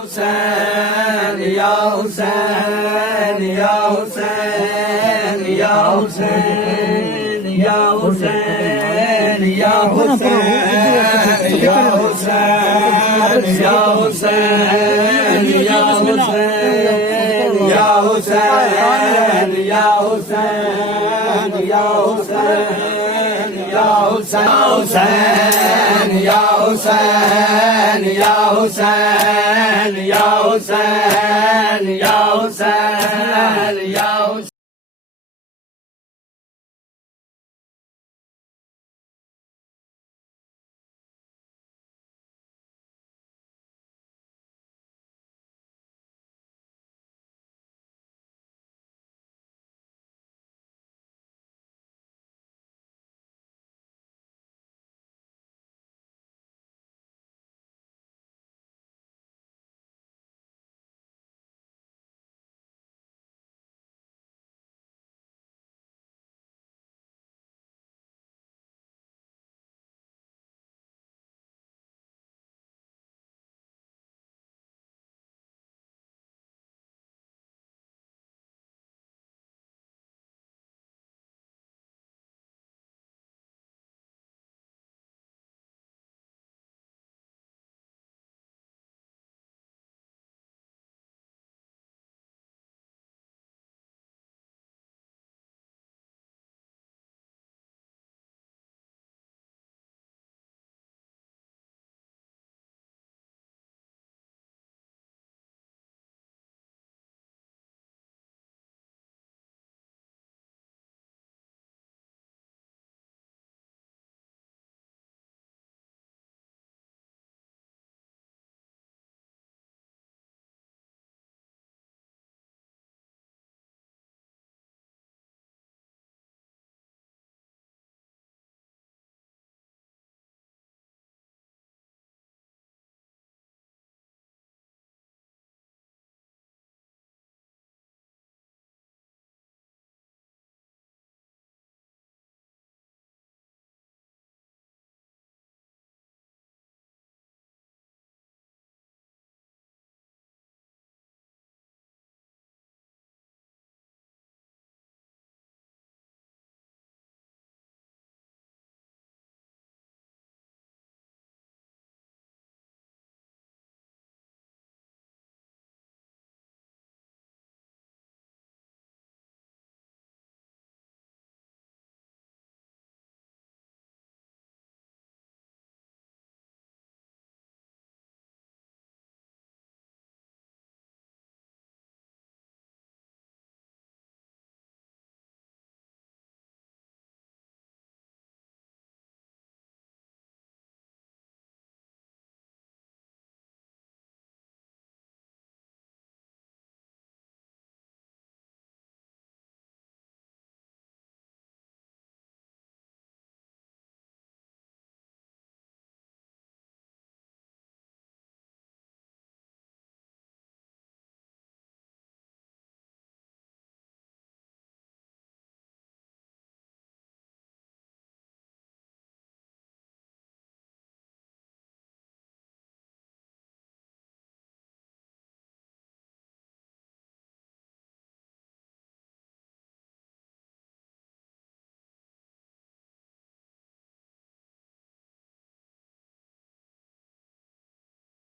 Hussein, Ya Hussein, Ya Hussein, Ya Hussein, Ya Hussein, Ya Hussein, Ya Hussein, Ya Hussein, Ya Hussein, Ya Hussein, Ya Hussein, Ya Hussein, Ya Hussein, Ya Hussein, Ya Hussein, Ya Hussein, Ya Hussein, Ya Hussein.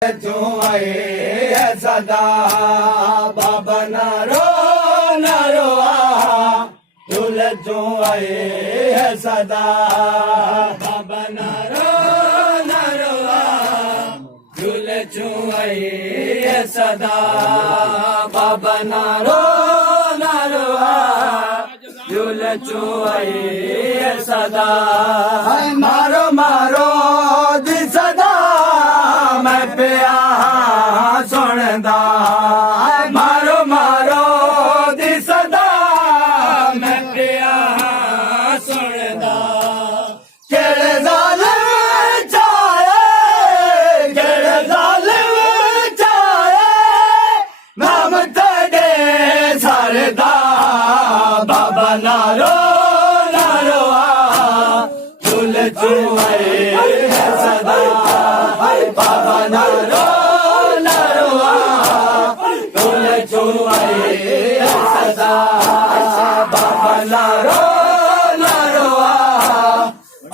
तू आए सदा बाबा नारो नारो झूल तू आए सदा बाबा नारो नारो झूल तू आए सदा बाबा नारो नारो झूल तू आए सदा मारो मारो दी सदा मैं पिया सुनदा मारो मारो दी सदा मैं पिया सुनदा केड़े जालिम चाहे केड़े जालिम चाहे नाम तेरे सरदा बाबा नारो नारो झूल चुए सदा बाबा नारो नारो आए है सदा बाबा नारो नारो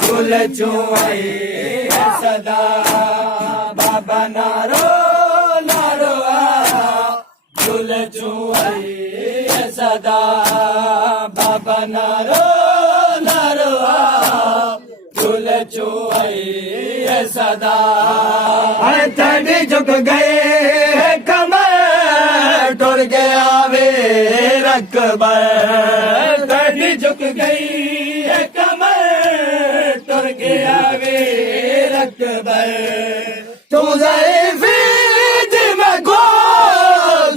झूल आए है सदा बाबा नारो नारो झूल आए है सदा बाबा नारो नारो झूल आए है सदा थड़ी झुक गए कमर टुर गया वे रकबर थड़ी झुक गई है कमर टुर गया वे रकबर तू जाए फीज में गो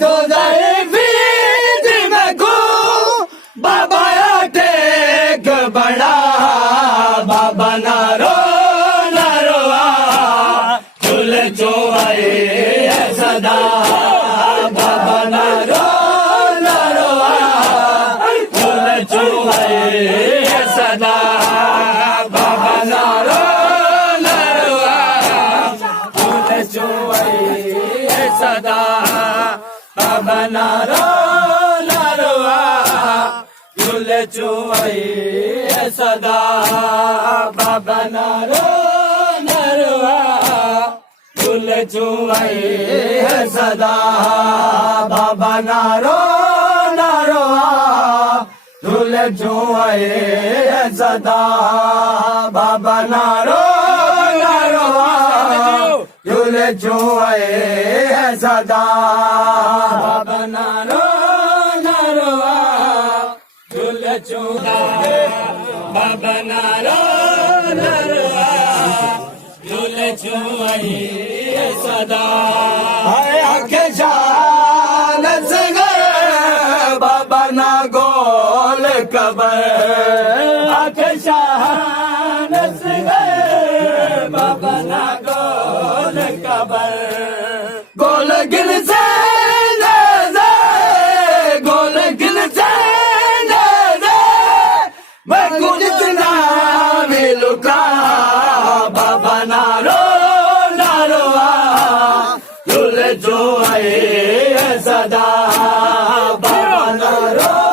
तू जाए फीज में गो बाबा टेक बड़ा बाबा नारो नारो झूल आए है सदा बाबा नारो नारो झूल आए है सदा बाबा नारो नारो झूल आए है सदा बाबा नारो नारो झूल आए है सदा बाबा नारो नारो झूल आए है सदा बाबा नारो नारो झूल आए है सदा बाबा नारो नारो झूल आए है सदा बाबा नारो नारो झूल बाबा नारो नारो झूल आए है सदा आखे शान से गए बाबा ना गोल कबर आखे शान से गए बाबा ना गोल कबर गोल गिल से गोल गिल से मैं कुछ इतना भी लुका बाबा नारो नारो झूल आए है सदा बाबा नारो